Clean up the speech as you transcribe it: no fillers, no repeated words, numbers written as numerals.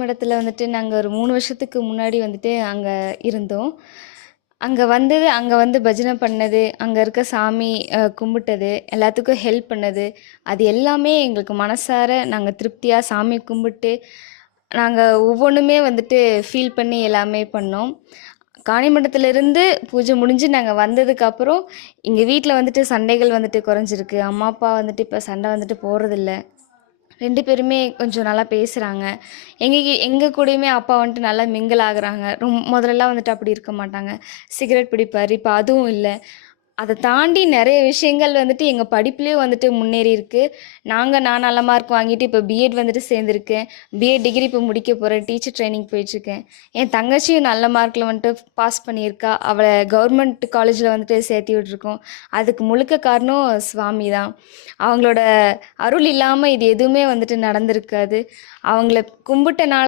மடத்துல வந்துட்டு நாங்க ஒரு 3 வருஷத்துக்கு முன்னாடி வந்துட்டு அங்க இருந்தோம். அங்க வந்து பஜனை பண்ணது, அங்க இருக்க சாமி கும்பிட்டது, எல்லாத்துக்கும் ஹெல்ப் பண்ணது, அது எல்லாமே எங்களுக்கு மனசார நாங்க திருப்தியா சாமி கும்பிட்டு, நாங்க ஒவ்வொன்னுமே வந்துட்டு ஃபீல் பண்ணி எல்லாமே பண்ணோம். காணிமடத்திலிருந்து பூஜை முடிஞ்சு நாங்க வந்ததுக்கப்புறம், எங்க வீட்ல வந்துட்டு சண்டைகள் வந்துட்டு குறைஞ்சிருக்கு. அம்மா, அப்பா வந்துட்டு இப்ப சண்டை வந்துட்டு போடுறதில்ல. 2 பேருமே கொஞ்சம் நல்லா பேசுறாங்க. எங்க கூடயுமே அப்பா வந்துட்டு நல்லா மிங்கிள் ஆகுறாங்க. முதல்லலாம் வந்துட்டு அப்படி இருக்க மாட்டாங்க. சிகரெட் பிடிப்பாரு. இப்ப அதுவும் இல்ல. அத தாண்டி நெறைய விஷயங்கள் வந்துட்டு எங்க படிப்பிலயும் வந்துட்டு முன்னேறியிருக்கு. நான் நல்ல மார்க் வாங்கிட்டு இப்ப பிஎட் வந்துட்டு சேர்ந்திருக்கேன். பிஎட் டிகிரி இப்ப முடிக்க போறேன். டீச்சர் ட்ரெய்னிங் போயிட்டுருக்கேன். என் தங்கச்சியும் நல்ல மார்க்ல வந்துட்டு பாஸ் பண்ணியிருக்கா. அவள கவர்மெண்ட் காலேஜ்ல வந்துட்டு சேர்த்தி விட்டுருக்கோம். அதுக்கு முழுக்க காரணம் சுவாமி தான். அவங்களோட அருள் இல்லாம இது எதுவுமே வந்துட்டு நடந்திருக்காது. அவங்கள கும்பிட்ட நாள்